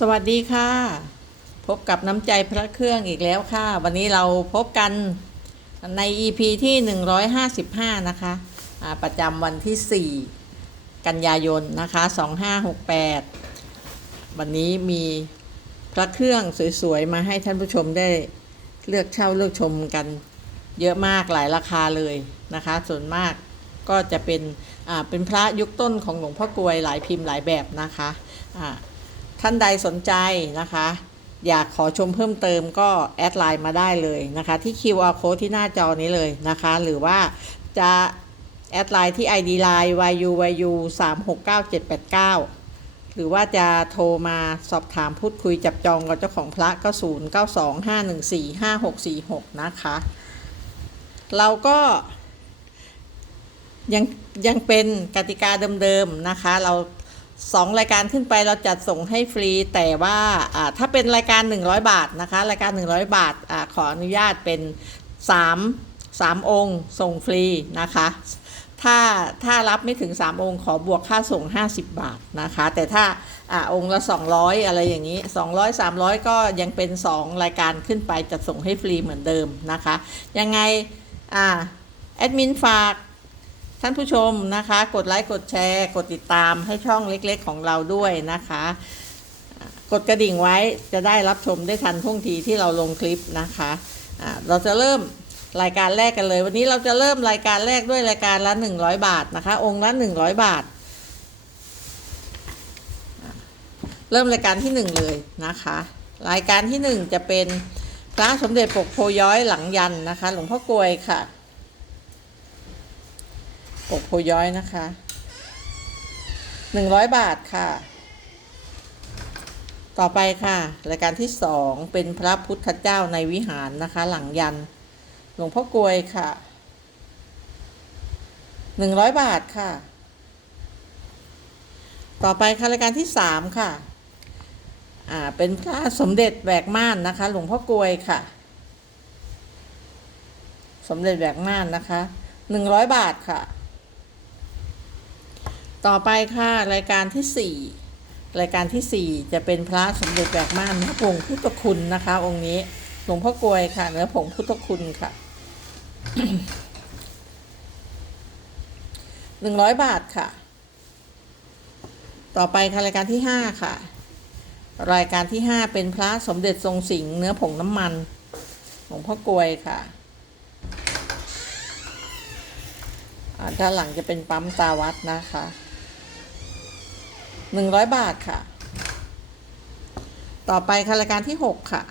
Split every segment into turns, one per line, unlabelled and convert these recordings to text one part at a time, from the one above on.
สวัสดีค่ะ พบกับน้ำใจพระเครื่องอีกแล้วค่ะ วันนี้เราพบกันใน EP ที่ 155 นะคะอ่าประจำวันที่ 4 กันยายนนะคะ 2568 วันนี้มีพระเครื่องสวยๆ มาให้ท่านผู้ชมได้เลือกเช่าเลือกชมกันเยอะมากหลายราคาเลยนะคะ ส่วนมากก็จะเป็นเป็นพระยุคต้นของหลวงพ่อกลวยหลายพิมพ์หลายแบบนะคะอ่า ท่านใดสนใจนะคะ อยากขอชมเพิ่มเติมก็แอดไลน์มาได้เลยนะคะ ที่ QR code ที่หน้าจอนี้เลยนะคะ หรือว่าจะแอดไลน์ที่ ID line yu yu 3 6 9 7 8 9 หรือว่าจะโทรมาสอบถามพูดคุยจับจองกับเจ้าของพระก็ 0 9 2 5 1 4 5 6 4 6 นะคะ เราก็ยังยังเป็นกติกาเดิมๆนะคะ เรา สองรายการขึ้นไปเราจัดส่งให้ฟรี แต่ว่าถ้าเป็นรายการ 100 บาทนะคะ รายการ 100 บาทอาขออนุญาตเป็น 3 3 องค์ ส่งฟรีนะคะ ถ้าถ้ารับไม่ถึง 3 องค์ขอบวกค่าส่ง 50 บาทนะคะ แต่ถ้าอองค์ละ 200 อะไรอย่างนี้ 200 300 ก็ยังเป็น 2 รายการขึ้นไปจัดส่งให้ฟรีเหมือนเดิมนะคะ ยังไงอแอดมินฝาก ท่านผู้ชมนะคะ กดไลค์กดแชร์ กดติดตามให้ช่องเล็กๆ ของเราด้วยนะคะ กดกระดิ่งไว้จะได้รับชมได้ทันท่วงทีที่เราลงคลิปนะคะอ่าเราจะเริ่มรายการแรกกันเลย วันนี้เราจะเริ่มรายการแรกด้วยรายการละ 100 บาทนะคะ องค์ละ 100 บาทอ่าเริ่มรายการที่ 1 เลยนะคะ รายการที่ 1 จะเป็นพระสมเด็จปกโพย้อยหลังยันนะคะ หลวงพ่อกลวยค่ะ ปกโพย้อยนะคะ หนึ่งร้อยบาทค่ะ ต่อไปค่ะรายการที่สองเป็นพระพุทธเจ้าในวิหารนะคะ หลังยัน หลวงพ่อกลวยค่ะหนึ่งร้อยบาทค่ะ ต่อไปค่ะรายการที่สามค่ะ อ่า เป็นพระสมเด็จแหวกม่านนะคะ หลวงพ่อกลวยค่ะ สมเด็จแหวกม่านนะคะหนึ่งร้อยบาทค่ะ ต่อไปค่ะรายการที่ 4 รายการที่ 4 จะเป็นพระสมเด็จแบกม่านเนื้อผงพุทธคุณนะคะ องค์นี้หลวงพ่อกลวยค่ะเนื้อผงพุทธคุณค่ะหนึ่งร้อยบาทค่ะ ต่อไปค่ะรายการที่5ค่ะ รายการที่5เป็นพระสมเด็จทรงสิงห์เนื้อผงน้ำมันหลวงพ่อกลวยค่ะด้านหลังจะเป็นปั๊มตาวัดนะคะ หนึ่งร้อยบาทค่ะ ต่อไปค่ะรายการที่หกค่ะ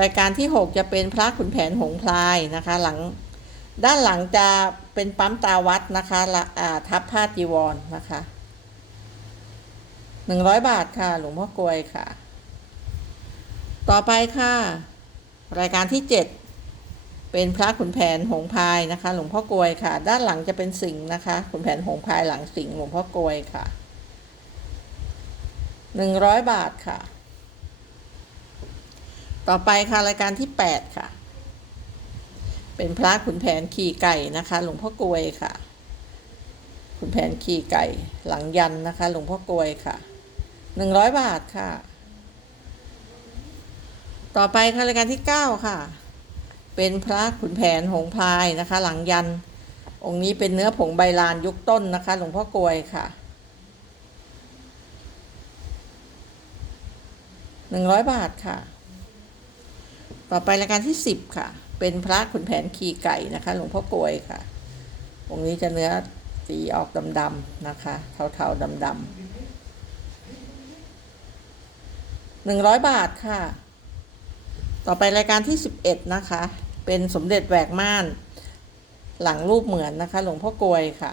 รายการที่หกจะเป็นพระขุนแผนหงพลายนะคะ หลังด้านหลังจะเป็นปั๊มตาวัดนะคะละอ่าทับผ้าจีวรนะคะหนึ่งร้อยบาทค่ะ หลวงพ่อกลวยค่ะ ต่อไปค่ะ รายการที่เจ็ด เป็นพระขุนแผนหงพายนะคะ หลวงพ่อกลวยค่ะ ด้านหลังจะเป็นสิงห์นะคะขุนแผนหงพายหลังสิงห์หลวงพ่อกลวยค่ะหนึ่งร้อยบาทค่ะ ต่อไปค่ะรายการที่แปดค่ะ เป็นพระขุนแผนขี่ไก่นะคะ หลวงพ่อกลวยค่ะขุนแผนขี่ไก่หลังยันนะคะ หลวงพ่อกลวยค่ะหนึ่งร้อยบาทค่ะ ต่อไปค่ะรายการที่เก้าค่ะ เป็นพระขุนแผนหงพลายนะคะ หลังยัน องค์นี้เป็นเนื้อผงใบลานยุคต้นนะคะ หลวงพ่อกลวยค่ะหนึ่งร้อยบาทค่ะ ต่อไปรายการที่สิบค่ะ เป็นพระขุนแผนขี่ไก่นะคะ หลวงพ่อกลวยค่ะ องค์นี้จะเนื้อสีออกดำๆนะคะ เทาๆดำๆหนึ่งร้อยบาทค่ะ ต่อไปรายการที่11นะคะ เป็นสมเด็จแหวกม่าน หลังรูปเหมือนนะคะ หลวงพ่อกลวยค่ะ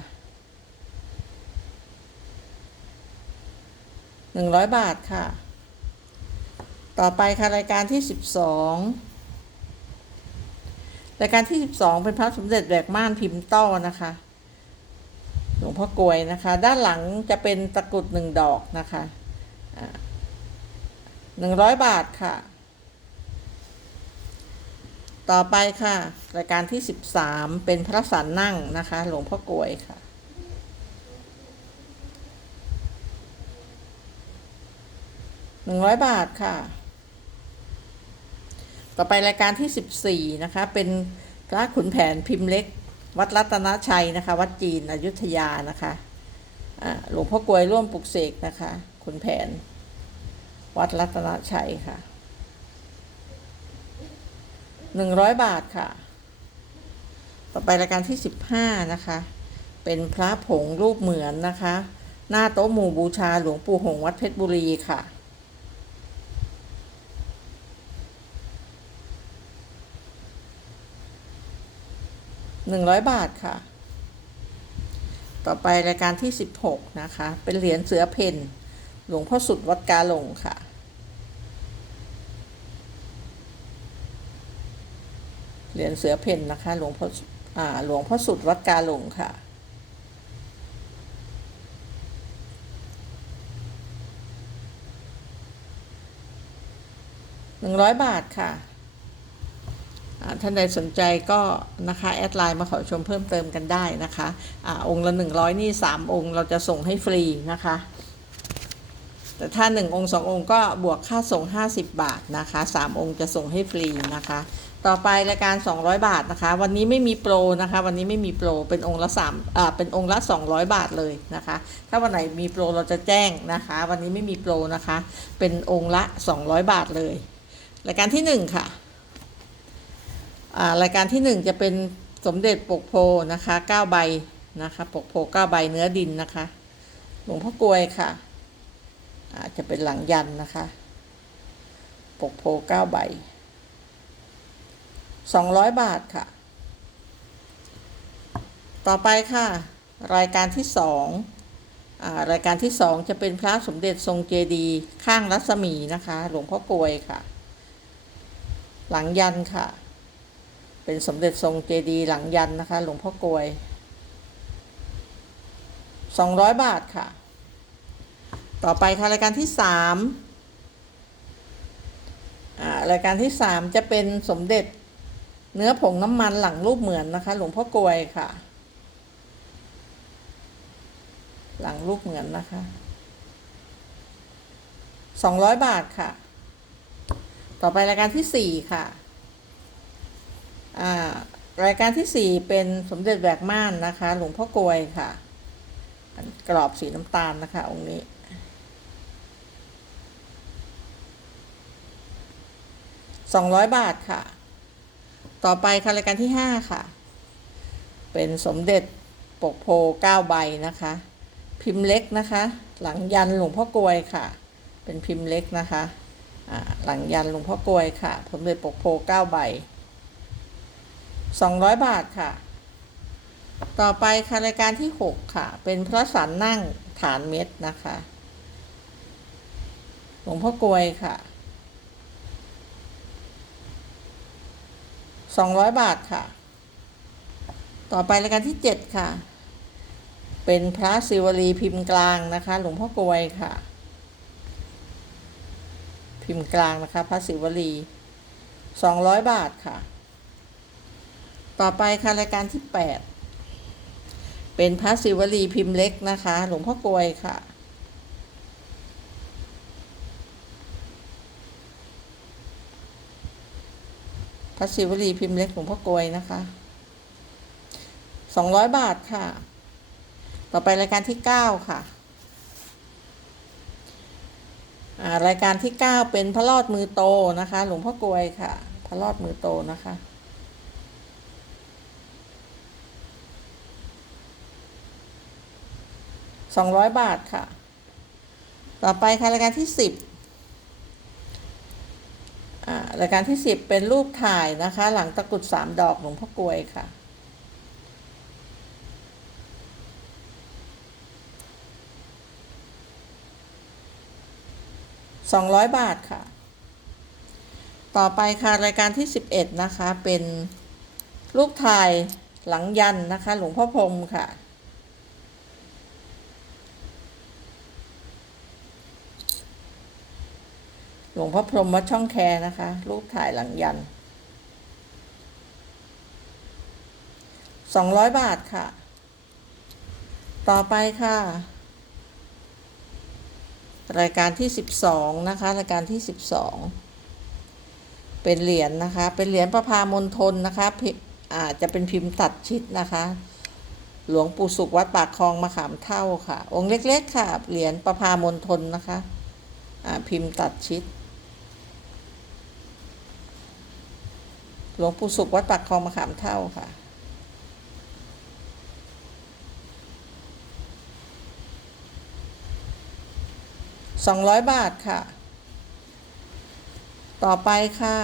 100บาทค่ะ ต่อไปค่ะรายการที่12รายการที่12เป็นพระสมเด็จแหวกม่านพิมพ์ต้อนะคะหลวงพ่อกลวยนะคะ ด้านหลังจะเป็นตะกรุดหนึ่งดอกนะคะหนึ่งร้อยบาทค่ะ ต่อไปค่ะ รายการที่ 13 เป็นพระสันนั่งนะคะ หลวงพ่อกลวยค่ะ หนึ่งร้อยบาทค่ะ ต่อไปรายการที่สิบสี่นะคะ เป็นพระขุนแผนพิมพ์เล็ก วัดรัตนชัยนะคะ วัดจีนอยุธยานะคะหลวงพ่อกลวยร่วมปลุกเสกนะคะ ขุนแผน วัดรัตนชัยค่ะ หนึ่งร้อยบาทค่ะ ต่อไปรายการที่สิบห้านะคะ เป็นพระผงรูปเหมือนนะคะ หน้าโต๊ะหมู่บูชาหลวงปู่หงวัดเพชรบุรีค่ะหนึ่งร้อยบาทค่ะ ต่อไปรายการที่สิบหกนะคะ เป็นเหรียญเสือเพนหลวงพ่อสุดวัดกาหลงค่ะ เหรียญเสือเพ่นนะคะ หลวงพ่ออ่าหลวงพ่อสุดวัดกาหลงค่ะ หนึ่งร้อยบาทค่ะอ่าท่านใดสนใจก็นะคะ แอดไลน์มาขอชมเพิ่มเติมกันได้นะคะอาองค์ละหนึ่งร้อยนี่สามองค์เราจะส่งให้ฟรีนะคะแต่ถ้าหนึ่งองค์สององค์ก็บวกค่าส่ง 50 บาทนะคะสามองค์จะส่งให้ฟรีนะคะ ต่อไปรายการ 200 บาทนะคะ วันนี้ไม่มีโปรนะคะ วันนี้ไม่มีโปรเป็นองค์ละ3อ่าเป็นองค์ละ 200 บาทเลยนะคะ ถ้าวันไหนมีโปรเราจะแจ้งนะคะ วันนี้ไม่มีโปรนะคะ เป็นองค์ละ 200 บาทเลย รายการที่ 1 ค่ะอ่ารายการที่ 1 จะเป็นสมเด็จปกโพนะคะ9ใบนะคะปกโพ9ใบเนื้อดินนะคะหลวงพ่อกลวยค่ะอาจจะเป็นหลังยันนะคะ ปกโพเก้าใบ สองร้อยบาทค่ะ ต่อไปค่ะ รายการที่สองอ่ารายการที่สองจะเป็นพระสมเด็จทรงเจดีย์ข้างรัศมีนะคะ หลวงพ่อกลวยค่ะ หลังยันค่ะ เป็นสมเด็จทรงเจดีย์หลังยันนะคะ หลวงพ่อกลวยสองร้อยบาทค่ะ ต่อไปค่ะรายการที่สามรายการที่สามจะเป็นสมเด็จ เนื้อผงน้ำมันหลังรูปเหมือนนะคะ หลวงพ่อกลวยค่ะ หลังรูปเหมือนนะคะสองร้อยบาทค่ะ ต่อไปรายการที่สี่ค่ะอ่ารายการที่สี่เป็นสมเด็จแหวกม่านนะคะ หลวงพ่อกลวยค่ะ กรอบสีน้ำตาลนะคะ องค์นี้สองร้อยบาทค่ะ ต่อไปค่ะรายการที่ห้าค่ะ เป็นสมเด็จปกโพเก้าใบนะคะ พิมพ์เล็กนะคะ หลังยันหลวงพ่อกลวยค่ะ เป็นพิมพ์เล็กนะคะหลังยันหลวงพ่อกลวยค่ะสมเด็จปกโพเก้าใบสองร้อยบาทค่ะ ต่อไปค่ะรายการที่หกค่ะ เป็นพระสันนั่งฐานเม็ดนะคะ หลวงพ่อกลวยค่ะ สองร้อยบาทค่ะ ต่อไปรายการที่เจ็ดค่ะ เป็นพระศิวลีพิมพ์กลางนะคะ หลวงพ่อกวยค่ะ พิมพ์กลางนะคะ พระศิวลีสองร้อยบาทค่ะ ต่อไปค่ะรายการที่แปดเป็นพระศิวลีพิมพ์เล็กนะคะ หลวงพ่อกวยค่ะ ระศิวลีพิมพ์เล็กหลวงพ่อกลวยนะคะสองร้อยบาทค่ะ ต่อไปรายการที่เก้าค่ะรายการที่เก้าเป็นพระรอดมือโตนะคะ หลวงพ่อกลวยค่ะ พระรอดมือโตนะคะสองร้อยบาทค่ะ ต่อไปค่ะรายการที่สิบ รายการที่สิบเป็นรูปถ่ายนะคะ หลังตะกรุดสามดอกหลวงพ่อกลวยค่ะสองร้อยบาทค่ะ ต่อไปค่ะ รายการที่สิบเอ็ดนะคะ เป็นรูปถ่ายหลังยันนะคะ หลวงพ่อพรมค่ะ หลวงพ่อพรหมวัดช่องแคนะคะ รูปถ่ายหลังยันสองร้อยบาทค่ะ ต่อไปค่ะ รายการที่สิบสองนะคะ รายการที่สิบสองเป็นเหรียญนะคะ เป็นเหรียญประพามณฑลนะคะอาจะเป็นพิมพ์ตัดชิดนะคะ หลวงปู่สุขวัดปากคลองมะขามเท่าค่ะ องค์เล็ก ๆ ค่ะ เหรียญประพามณฑลนะคะ พิมพ์ตัดชิด หลวงปู่สุขวัดปากคลองมะขามเท่าค่ะ สองร้อยบาทค่ะ ต่อไปค่ะ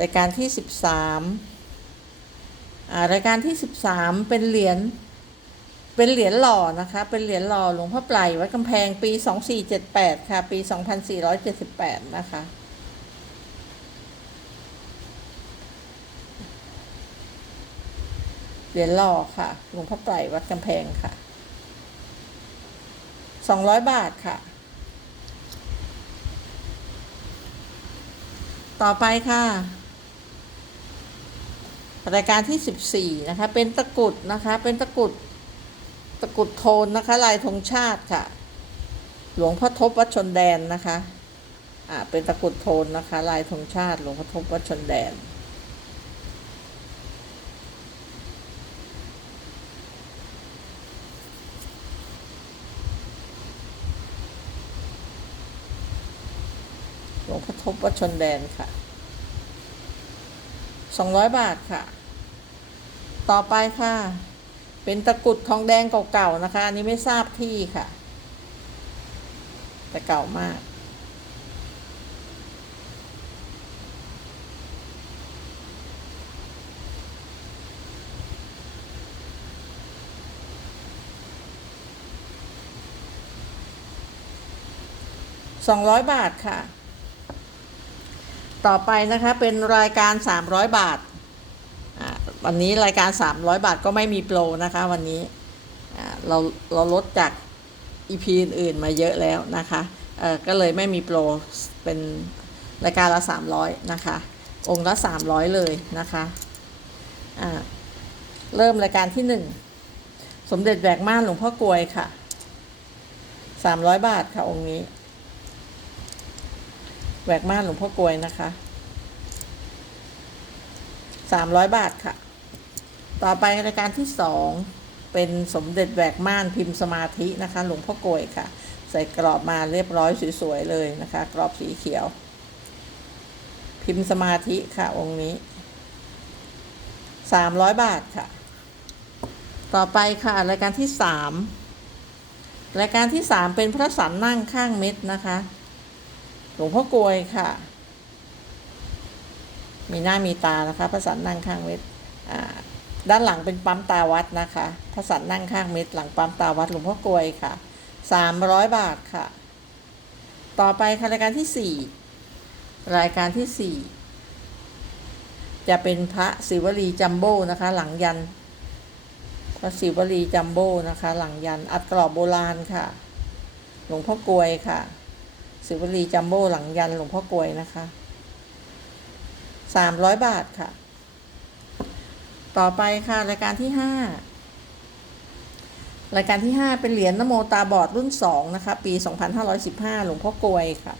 รายการที่สิบสามรายการที่สิบสามเป็นเหรียญ เป็นเหรียญหล่อนะคะ เป็นเหรียญหล่อหลวงพ่อไพรวัดกำแพงปีสองสี่เจ็ดแปดค่ะ ปีสองพันสี่ร้อยเจ็ดสิบแปดนะคะ เหรียญหล่อค่ะหลวงพ่อไพรวัดกำแพงค่ะสองร้อยบาทค่ะ ต่อไปค่ะ รายการที่สิบสี่นะคะ เป็นตะกุดนะคะ เป็นตะกุดตะกุดโทนนะคะ ลายธงชาติค่ะ หลวงพ่อทบวัดชนแดนนะคะ อ่า เป็นตะกุดโทนนะคะ ลายธงชาติ หลวงพ่อทบวัดชนแดน หลวงพ่อทบวัดชนแดนค่ะสองร้อยบาทค่ะ ต่อไปค่ะ เป็นตะกรุดทองแดงเก่าๆนะคะ อันนี้ไม่ทราบที่ค่ะ แต่เก่ามากสองร้อยบาทค่ะ ต่อไปนะคะเป็นรายการ 300 บาทอ่าวันนี้รายการ 300 บาทก็ไม่มีโปรนะคะวันนี้เราเราลดจาก EP อื่นๆมาเยอะแล้วนะคะก็เลยไม่มีโปรเป็นรายการละ 300 นะคะ องค์ละ 300 เลยนะคะเริ่มรายการที่ 1 สมเด็จแบกม่านหลวงพ่อกลวยค่ะ 300 บาทค่ะองค์นี้ แหวกม่านหลวงพ่อกลวยนะคะสามร้อยบาทค่ะ ต่อไปรายการที่สองเป็นสมเด็จแหวกม่านพิมพ์สมาธินะคะ หลวงพ่อกลวยค่ะ ใส่กรอบมาเรียบร้อยสวยๆเลยนะคะ กรอบสีเขียว พิมพ์สมาธิค่ะองค์นี้สามร้อยบาทค่ะ ต่อไปค่ะรายการที่สามรายการที่สามเป็นพระสันนั่งข้างเม็ดนะคะ หลวงพ่อกลวยค่ะ มีหน้ามีตานะคะพระสันนั่งข้างเม็ดด้านหลังเป็นปั๊มตาวัดนะคะพระสันนั่งข้างเม็ดหลังปั๊มตาวัดหลวงพ่อกลวยค่ะสามร้อยบาทค่ะ ต่อไปค่ะรายการที่สี่รายการที่สี่จะเป็นพระศิวลีจัมโบ้นะคะ หลังยันพระศิวลีจัมโบ้นะคะ หลังยันอัดกรอบโบราณค่ะ หลวงพ่อกลวยค่ะ สิวลีจัมโบ้หลังยันหลวงพ่อกลวยนะคะสามร้อยบาทค่ะ ต่อไปค่ะ รายการที่ห้ารายการที่ห้าเป็นเหรียญนโมตาบอดรุ่นสองนะคะ ปีสองพันห้าร้อยสิบห้าหลวงพ่อกลวยค่ะ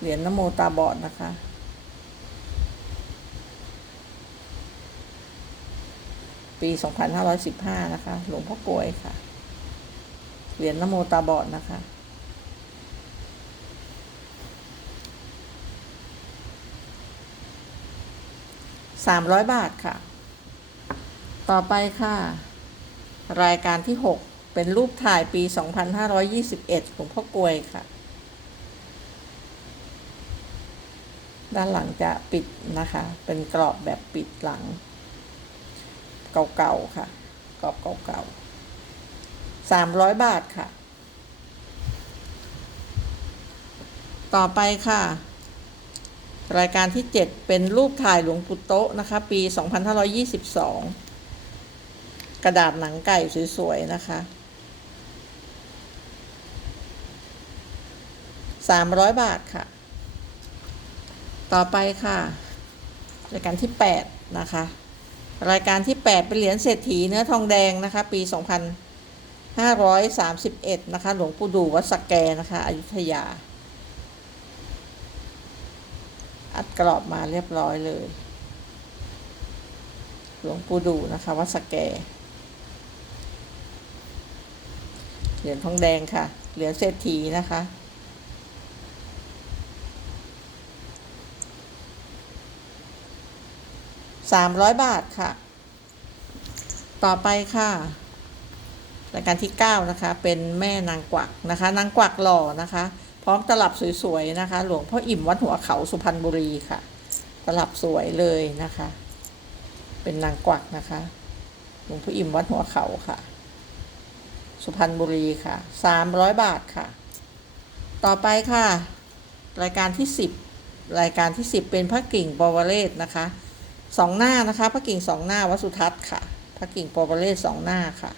เหรียญนโมตาบอดนะคะปีสองพันห้าร้อยสิบห้านะคะ หลวงพ่อกลวยค่ะ เหรียญนโมตาบอดนะคะ สามร้อยบาทค่ะ ต่อไปค่ะ รายการที่หกเป็นรูปถ่ายปีสองพันห้าร้อยี่สิบเอ็ดหลวงพ่อกลวยค่ะ ด้านหลังจะปิดนะคะ เป็นกรอบแบบปิดหลัง เก่าๆค่ะ กรอบเก่าๆสามร้อยบาทค่ะ ต่อไปค่ะ รายการที่ 7 เป็นรูปถ่ายหลวงปู่โตะนะคะ ปี 2522 กระดาษหนังไก่สวยๆ นะคะ 300 บาทค่ะ ต่อไปค่ะ รายการที่ 8 นะคะ รายการที่ 8 เป็นเหรียญเศรษฐีเนื้อทองแดงนะคะ ปีห้าร้อยสามสิบเอ็ดนะคะ หลวงปู่ดูวัดสแกนะคะอยุธยา อัดกรอบมาเรียบร้อยเลย หลวงปู่ดูนะคะวัดสแกเหรียญทองแดงค่ะ เหรียญเศรษฐีนะคะ สามร้อยบาทค่ะ ต่อไปค่ะรายการที่เก้านะคะ เป็นแม่นางกวักนะคะ นางกวักหล่อนะคะ พร้อมตลับสวยๆนะคะ หลวงพ่ออิ่มวัดหัวเขาสุพรรณบุรีค่ะ ตลับสวยเลยนะคะ เป็นนางกวักนะคะ หลวงพ่ออิ่มวัดหัวเขาค่ะ สุพรรณบุรีค่ะสามร้อยบาทค่ะ ต่อไปค่ะ รายการที่สิบรายการที่สิบเป็นพระกิ่งปวเรศนะคะสองหน้านะคะ พระกิ่งสองหน้าวัสุทัศน์ค่ะ พระกิ่งปวเรศสองหน้าค่ะ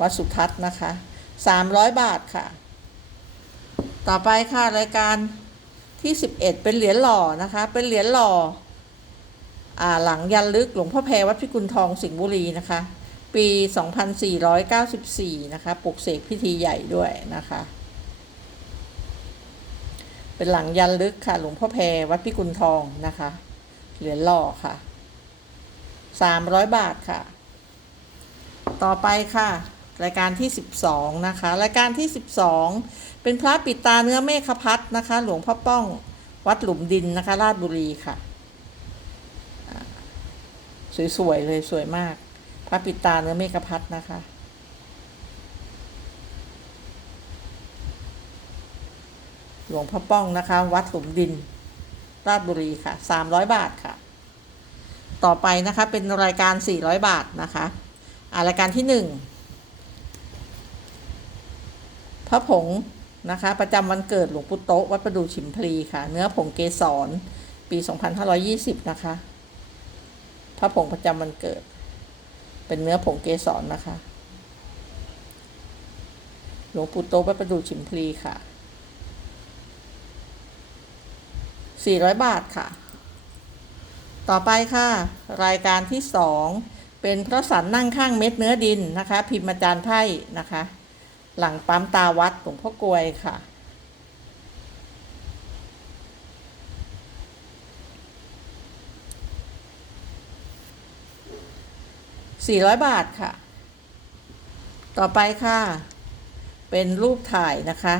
วัดสุทัศน์นะคะสามร้อยบาทค่ะ ต่อไปค่ะรายการที่สิบเอ็ดเป็นเหรียญหล่อนะคะ เป็นเหรียญหล่ออ่าหลังยันลึกหลวงพ่อแพรวัดพิกุลทองสิงห์บุรีนะคะ ปี 2494 นะคะปลุกเสกพิธีใหญ่ด้วยนะคะ เป็นหลังยันลึกค่ะ หลวงพ่อแพรวัดพิกุลทองนะคะ เหรียญหล่อค่ะ 300 บาทค่ะ ต่อไปค่ะ รายการที่ 12 นะคะ รายการที่ 12 เป็นพระปิดตาเนื้อเมฆพัดนะคะ หลวงพ่อป้องวัดหลุมดินนะคะ ราชบุรีค่ะ สวยๆเลยสวยมาก พระปิดตาเนื้อเมฆพัดนะคะ หลวงพ่อป้องนะคะ วัดหลุมดิน ราชบุรีค่ะ 300 บาทค่ะ ต่อไปนะคะเป็นรายการ 400 บาทนะคะ อ่รายการที่ 1 พระผงนะคะ ประจำวันเกิดหลวงปู่โต๊ะวัดประดูฉิมพลีค่ะ เนื้อผงเกสรปี 2520 นะคะ พระผงประจำวันเกิด เป็นเนื้อผงเกสรนะคะ หลวงปู่โตวัดประดูฉิมพลีค่ะ 400 บาทค่ะ ต่อไปค่ะ รายการที่ 2 เป็นพระสันนั่งข้างเม็ดเนื้อดินนะคะ พิมพ์อาจารย์ไพ่นะคะ หลังปั๊มตาวัดหลวงพ่อกลวยค่ะ400บาทค่ะ ต่อไปค่ะ เป็นรูปถ่ายนะคะ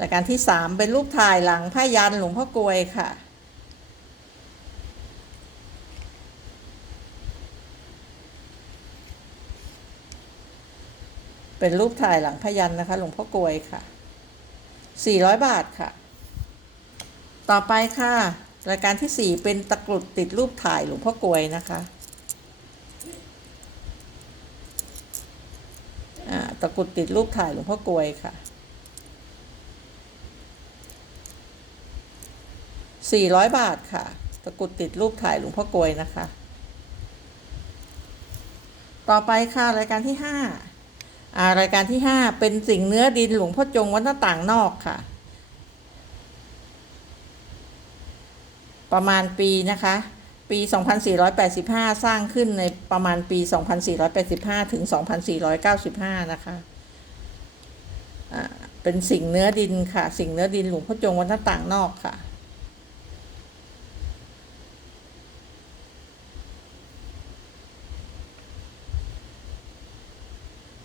รายการที่3เป็นรูปถ่ายหลังผ้ายันหลวงพ่อกลวยค่ะ เป็นรูปถ่ายหลังพยันนะคะ หลวงพ่อกลวยค่ะ 400 บาทค่ะ ต่อไปค่ะ รายการที่ 4 เป็นตะกรุดติดรูปถ่ายหลวงพ่อกลวยนะคะอ่าตะกรุดติดรูปถ่ายหลวงพ่อกลวยค่ะ 400 บาทค่ะ ตะกรุดติดรูปถ่ายหลวงพ่อกลวยนะคะ ต่อไปค่ะรายการที่5อ่า รายการที่ 5 เป็นสิ่งเนื้อดินหลวงพ่อจงวัดหน้าต่างนอกค่ะ ประมาณปีนะคะ ปี 2485 สร้างขึ้นในประมาณปี 2485 ถึง 2495 นะคะอ่าเป็นสิ่งเนื้อดินค่ะ สิ่งเนื้อดินหลวงพ่อจงวัดหน้าต่างนอกค่ะ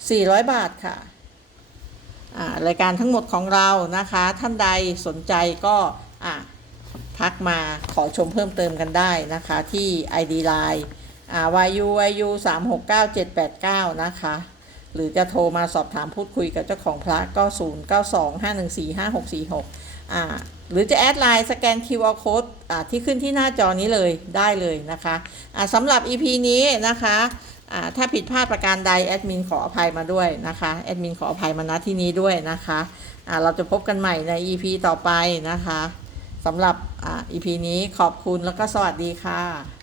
400 บาทค่ะรายการทั้งหมดของเรานะคะ ท่านใดสนใจก็ทักมาขอชมเพิ่มเติมกันได้นะคะ ที่ ID Line อ่า yu yu 3 6 9 7 8 9นะคะ หรือจะโทรมาสอบถามพูดคุยกับเจ้าของพระก็0 9 2 5 1 4 5 6 4 6อ่าหรือจะแอดไลน์สแกน QR Code อ่าที่ขึ้นที่หน้าจอนี้เลยได้เลยนะคะอ่าสำหรับ EP นี้นะคะ ถ้าผิดพลาดประการใดแอดมินขออภัยมาด้วยนะคะแอดมินขออภัยมาณที่นี้ด้วยนะคะะเราจะพบกันใหม่ใน EP ต่อไปนะคะสำหรับอ EP นี้ขอบคุณแล้วก็สวัสดีค่ะ